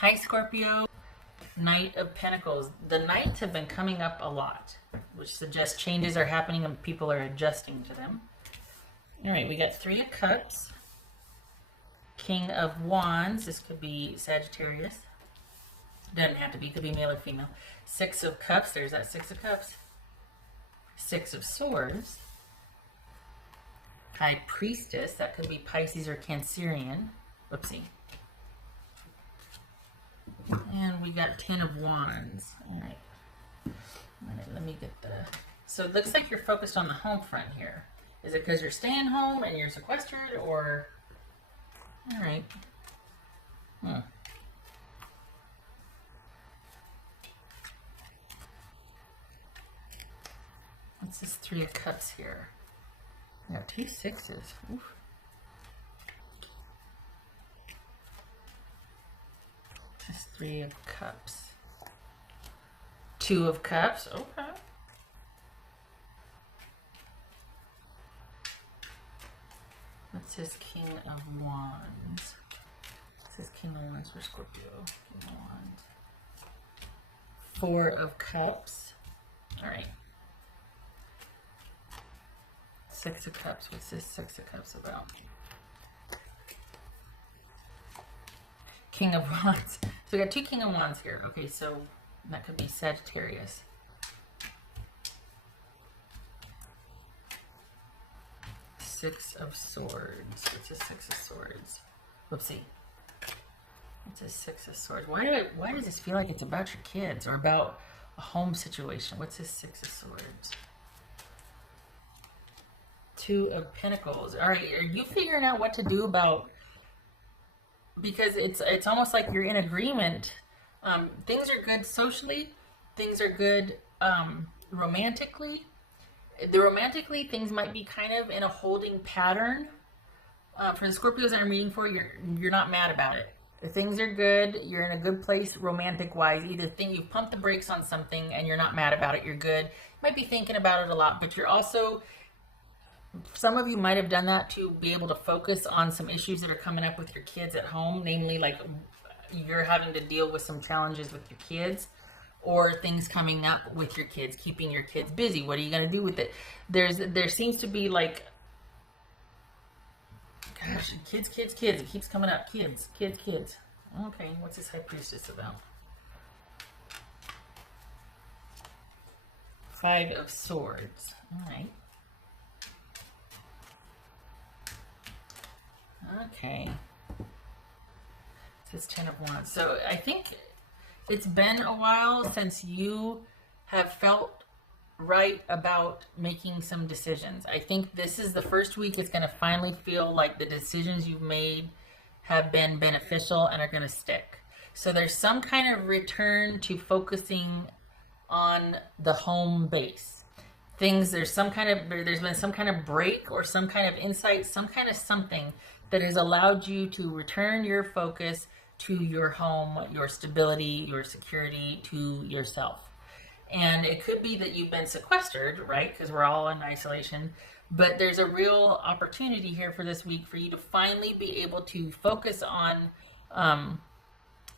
Hi, Scorpio. Knight of Pentacles. The Knights have been coming up a lot, which suggests changes are happening and people are adjusting to them. All right, we got Three of Cups. King of Wands. This could be Sagittarius. Doesn't have to be. Could be male or female. Six of Cups. There's that Six of Cups. Six of Swords. High Priestess. That could be Pisces or Cancerian. Whoopsie. And we got Ten of Wands. All right. Let me get the... So it looks like you're focused on the home front here. Is it because you're staying home and you're sequestered, or... All right. What's this Three of Cups here? We got two sixes. Oof. This Three of Cups. Two of Cups. Okay. What's this King of Wands? This is King of Wands for Scorpio. King of Wands. Four of Cups. All right. Six of Cups. What's this Six of Cups about? King of Wands. So we got two King of Wands here. Okay, so that could be Sagittarius. Six of Swords. What's a Six of Swords? Whoopsie. What's a Six of Swords? Why does this feel like it's about your kids or about a home situation? What's this Six of Swords? Two of Pentacles. All right, are you figuring out what to do about... Because it's almost like you're in agreement. Things are good socially. Things are good romantically. Romantically, things might be kind of in a holding pattern. For the Scorpios that I'm reading for, you're not mad about it. If things are good, you're in a good place romantic-wise. Either you've pumped the brakes on something and you're not mad about it, you're good. You might be thinking about it a lot, but you're also... Some of you might have done that to be able to focus on some issues that are coming up with your kids at home, namely like you're having to deal with some challenges with your kids or things coming up with your kids, keeping your kids busy. What are you going to do with it? There seems to be like, gosh, kids. It keeps coming up. Kids. Okay, what's this High Priestess about? Five of Swords. All right. Okay. This Ten of Wands. So I think it's been a while since you have felt right about making some decisions. I think this is the first week it's going to finally feel like the decisions you've made have been beneficial and are going to stick. So there's some kind of return to focusing on the home base. There's been some kind of break or some kind of insight, some kind of something that has allowed you to return your focus to your home, your stability, your security, to yourself. And it could be that you've been sequestered, right? Because we're all in isolation. But there's a real opportunity here for this week for you to finally be able to focus on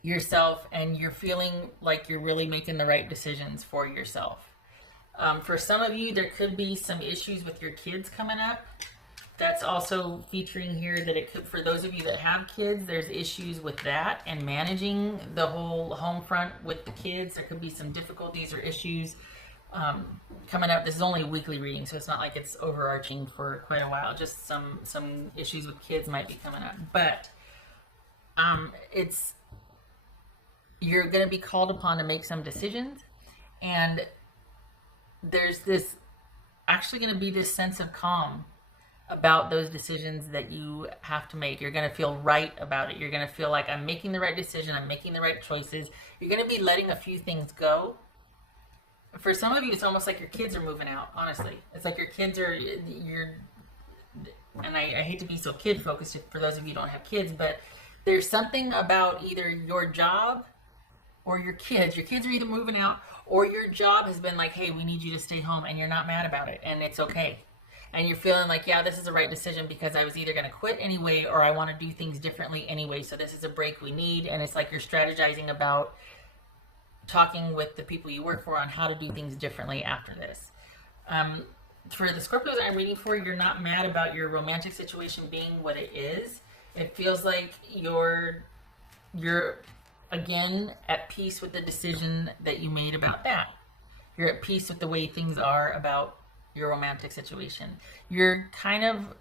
yourself, and you're feeling like you're really making the right decisions for yourself. For some of you, there could be some issues with your kids coming up. That's also featuring here that it could, for those of you that have kids, there's issues with that and managing the whole home front with the kids. There could be some difficulties or issues coming up. This is only a weekly reading, so it's not like it's overarching for quite a while. Just some issues with kids might be coming up. But you're going to be called upon to make some decisions, and there's this actually going to be this sense of calm about those decisions that you have to make. You're going to feel right about it. You're going to feel like I'm making the right decision. I'm making the right choices. You're going to be letting a few things go. For some of you, it's almost like your kids are moving out, honestly. It's like your kids are, and I hate to be so kid focused for those of you who don't have kids, but there's something about either your job or your kids. Your kids are either moving out or your job has been like, hey, we need you to stay home, and you're not mad about it, and it's okay. and you're feeling like, yeah, this is the right decision because I was either going to quit anyway or I want to do things differently anyway. So this is a break we need. And it's like you're strategizing about talking with the people you work for on how to do things differently after this. For the Scorpios I'm reading for, you're not mad about your romantic situation being what it is. It feels like you're again at peace with the decision that you made about that. You're at peace with the way things are about your romantic situation. You're kind of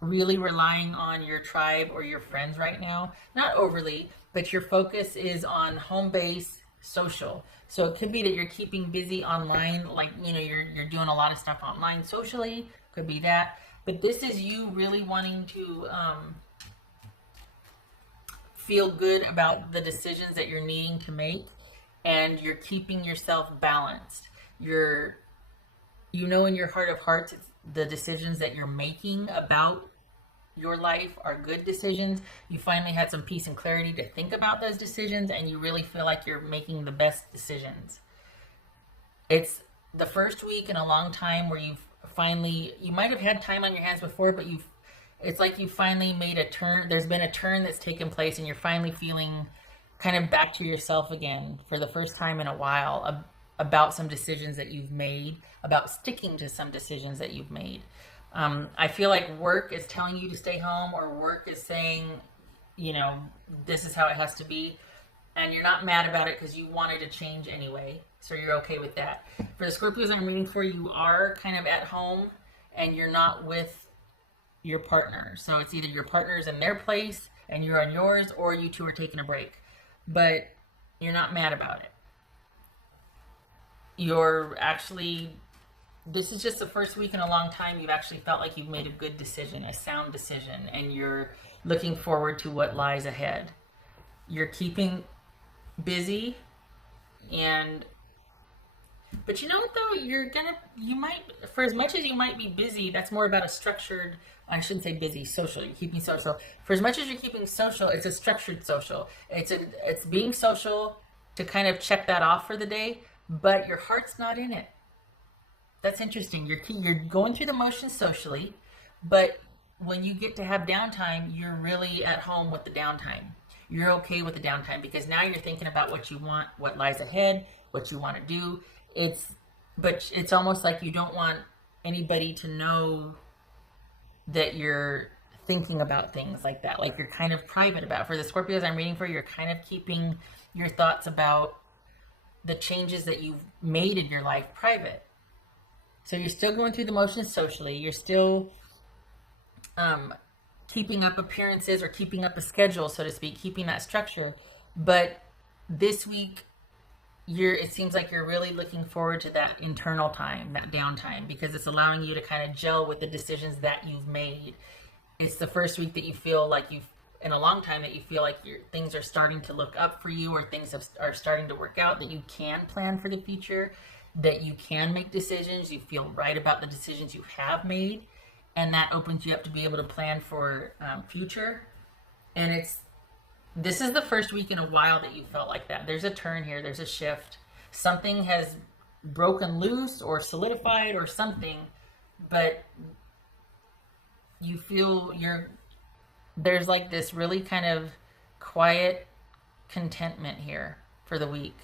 really relying on your tribe or your friends right now. Not overly, but your focus is on home base, social. So it could be that you're keeping busy online, like, you know, you're doing a lot of stuff online socially, could be that. But this is you really wanting to feel good about the decisions that you're needing to make, and you're keeping yourself balanced. You know in your heart of hearts the decisions that you're making about your life are good decisions. You finally had some peace and clarity to think about those decisions, and you really feel like you're making the best decisions. It's the first week in a long time where you might have had time on your hands before, but it's like you finally made a turn. There's been a turn that's taken place, and you're finally feeling kind of back to yourself again for the first time in a while about some decisions that you've made, about sticking to some decisions that you've made. I feel like work is telling you to stay home, or work is saying, you know, this is how it has to be. And you're not mad about it because you wanted to change anyway. So you're okay with that. For the Scorpios I'm reading for, you are kind of at home and you're not with your partner. So it's either your partner's in their place and you're on yours, or you two are taking a break. But you're not mad about it. You're actually... This is just the first week in a long time you've actually felt like you've made a good decision, a sound decision, and you're looking forward to what lies ahead. You're keeping busy, but you know what though? You might, for as much as you might be busy, that's more about a structured, I shouldn't say busy, social. You're keeping social. For as much as you're keeping social, it's a structured social. It's being social to kind of check that off for the day, but your heart's not in it. That's interesting. You're going through the motions socially, but when you get to have downtime, you're really at home with the downtime. You're okay with the downtime because now you're thinking about what you want, what lies ahead, what you want to do. But it's almost like you don't want anybody to know that you're thinking about things like that. Like you're kind of private about it. For the Scorpios I'm reading for, you're kind of keeping your thoughts about the changes that you've made in your life private. So you're still going through the motions socially. You're still keeping up appearances or keeping up a schedule, so to speak, keeping that structure. But this week, it seems like you're really looking forward to that internal time, that downtime, because it's allowing you to kind of gel with the decisions that you've made. It's the first week that you feel like in a long time, that you feel like things are starting to look up for you, or things are starting to work out, that you can plan for the future, that you can make decisions, you feel right about the decisions you have made, and that opens you up to be able to plan for future. And this is the first week in a while that you felt like that. There's a turn here, there's a shift. Something has broken loose or solidified or something, but you feel there's like this really kind of quiet contentment here for the week.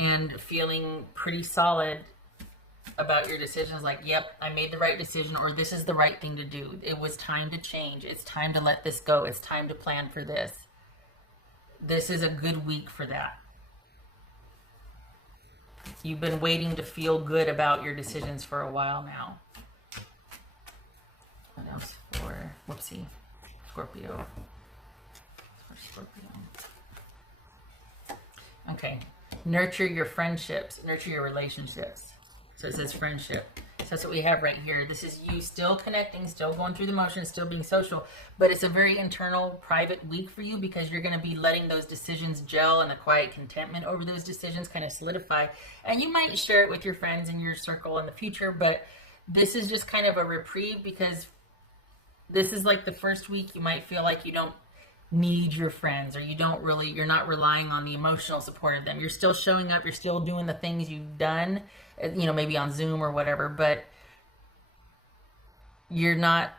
And feeling pretty solid about your decisions, like, yep, I made the right decision, or this is the right thing to do. It was time to change. It's time to let this go. It's time to plan for this. This is a good week for that. You've been waiting to feel good about your decisions for a while now. What else for, Scorpio? For Scorpio. Okay. Nurture your friendships, nurture your relationships. So it says friendship. So that's what we have right here. This is you still connecting, still going through the motions, still being social, but it's a very internal, private week for you because you're going to be letting those decisions gel and the quiet contentment over those decisions kind of solidify. And you might share it with your friends in your circle in the future, but this is just kind of a reprieve because this is like the first week you might feel like you don't need your friends, or you're not relying on the emotional support of them. You're still showing up, you're still doing the things you've done, maybe on Zoom or whatever, but you're not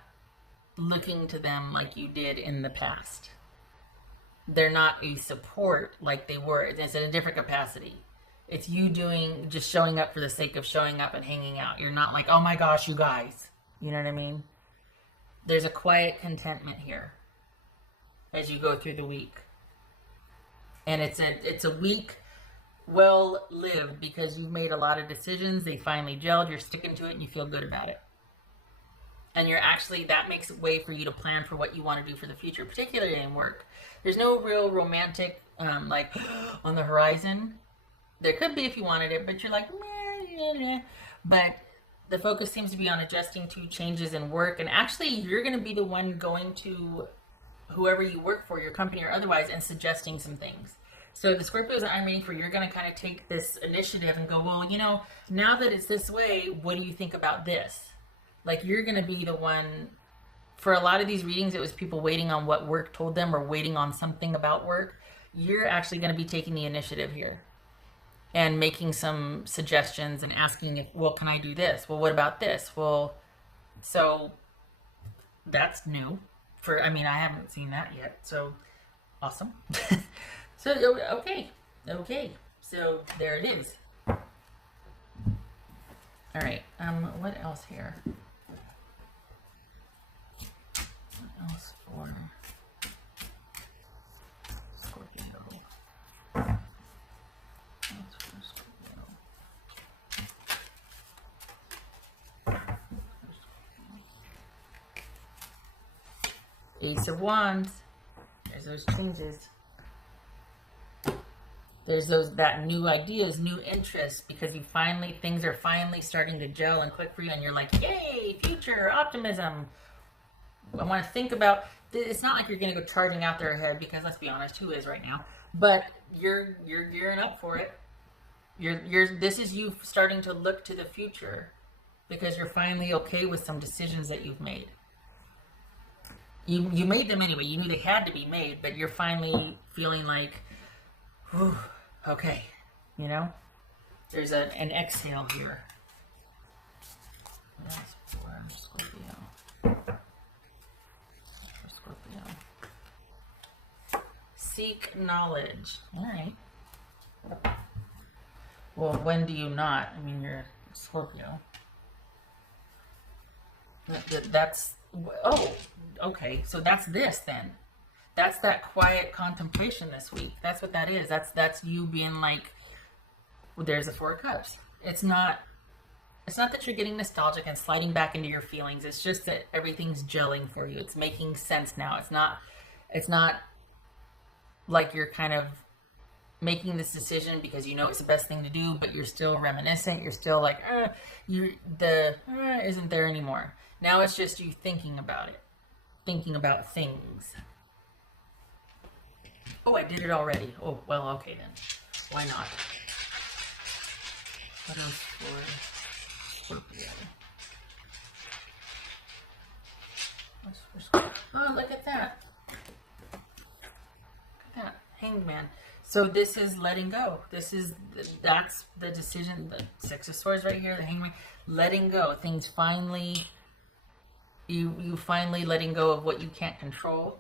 looking to them like you did in the past. They're not a support like they were. It's in a different capacity. It's you doing, just showing up for the sake of showing up and hanging out. You're not like, oh my gosh, you guys. You know what I mean? There's a quiet contentment here as you go through the week. And it's a week well lived because you've made a lot of decisions. They finally gelled. You're sticking to it and you feel good about it. And you're actually, that makes a way for you to plan for what you want to do for the future, particularly in work. There's no real romantic, like, on the horizon. There could be if you wanted it, but you're like, meh, meh, meh. But the focus seems to be on adjusting to changes in work. And actually, you're going to be the one going to whoever you work for, your company or otherwise, and suggesting some things. So the Scorpios that I'm reading for, you're going to kind of take this initiative and go, well, you know, now that it's this way, what do you think about this? Like, you're going to be the one. For a lot of these readings, it was people waiting on what work told them or waiting on something about work. You're actually going to be taking the initiative here and making some suggestions and asking if, well, can I do this? Well, what about this? Well, so that's new. I mean, I haven't seen that yet. So awesome. So, okay. So there it is. All right. What else here? What else for Scorpio? What else for Scorpio? Ace of Wands. There's those changes. There's that new ideas, new interests, because things are finally starting to gel and click for you, and you're like, yay, future, optimism. I want to think about, it's not like you're going to go charging out there ahead, because let's be honest, who is right now? But you're gearing up for it. This is you starting to look to the future, because you're finally okay with some decisions that you've made. You made them anyway. You knew they had to be made, but you're finally feeling like, whew, okay, you know? There's an exhale here. What else for Scorpio? Seek knowledge. All right. Well, when do you not? I mean, you're Scorpio. That's, oh, okay. So that's this then. That's that quiet contemplation this week. That's what that is. That's you being like, well, there's the Four of Cups. It's not that you're getting nostalgic and sliding back into your feelings. It's just that everything's gelling for you. It's making sense now. It's not like you're kind of making this decision because you know it's the best thing to do, but you're still reminiscent. You're still like, isn't there anymore. Now it's just you thinking about it, thinking about things. Oh, I did it already. Oh, well, okay then. Why not? What else for Scorpio? What's for Scorpio? Oh, look at that. Hanged Man. So this is letting go. That's the decision. The Six of Swords right here. The Hanged Man. Letting go. Things finally. You finally letting go of what you can't control.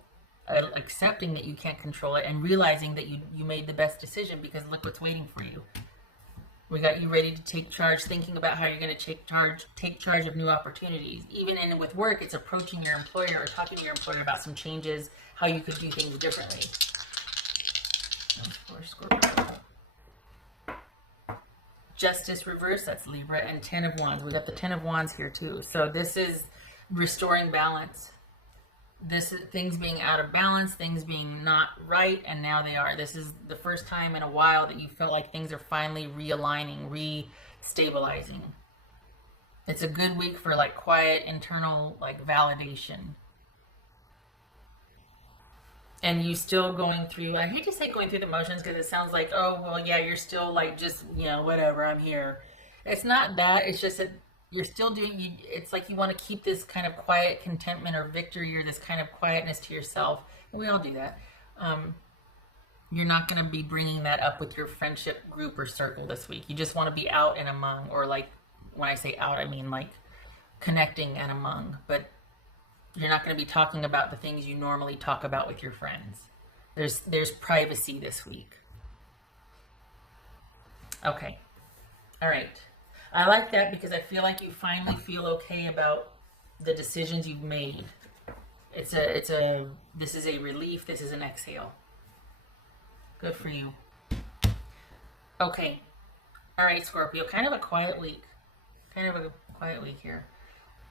Accepting that you can't control it and realizing that you made the best decision, because look what's waiting for you. We got you ready to take charge, thinking about how you're going to take charge of new opportunities. Even with work, it's approaching your employer or talking to your employer about some changes, how you could do things differently. For Scorpio. Justice reverse, that's Libra, and Ten of Wands. We got the Ten of Wands here too. So this is restoring balance. This is things being out of balance, things being not right, and now they are. This is the first time in a while that you felt like things are finally realigning, re-stabilizing. It's a good week for like quiet internal like validation. And you still going through, I hate to say going through the motions because it sounds like, oh, well, yeah, you're still like just, whatever, I'm here. It's not that. It's just that you're still doing, it's like you want to keep this kind of quiet contentment or victory or this kind of quietness to yourself. And we all do that. You're not going to be bringing that up with your friendship group or circle this week. You just want to be out and among, or like, when I say out, I mean like connecting and among, but you're not going to be talking about the things you normally talk about with your friends. There's privacy this week. Okay. All right. I like that because I feel like you finally feel okay about the decisions you've made. This is a relief. This is an exhale. Good for you. Okay. All right, Scorpio. Kind of a quiet week. Here.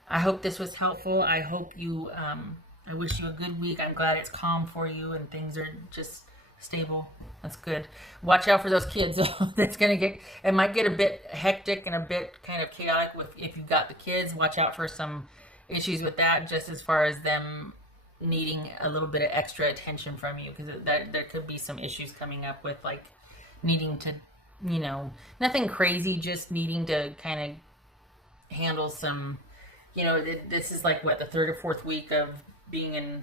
I hope this was helpful. I hope you, I wish you a good week. I'm glad it's calm for you and things are just stable. That's good. Watch out for those kids. It might get a bit hectic and a bit kind of chaotic if you've got the kids. Watch out for some issues with that, just as far as them needing a little bit of extra attention from you, because there could be some issues coming up with like needing to, nothing crazy, just needing to kind of handle some, this is like what, the third or fourth week of being in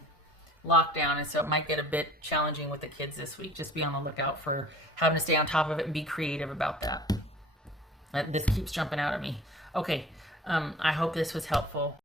lockdown, and so it might get a bit challenging with the kids this week. Just be on the lookout for having to stay on top of it and be creative about that. This keeps jumping out at me. Okay, I hope this was helpful.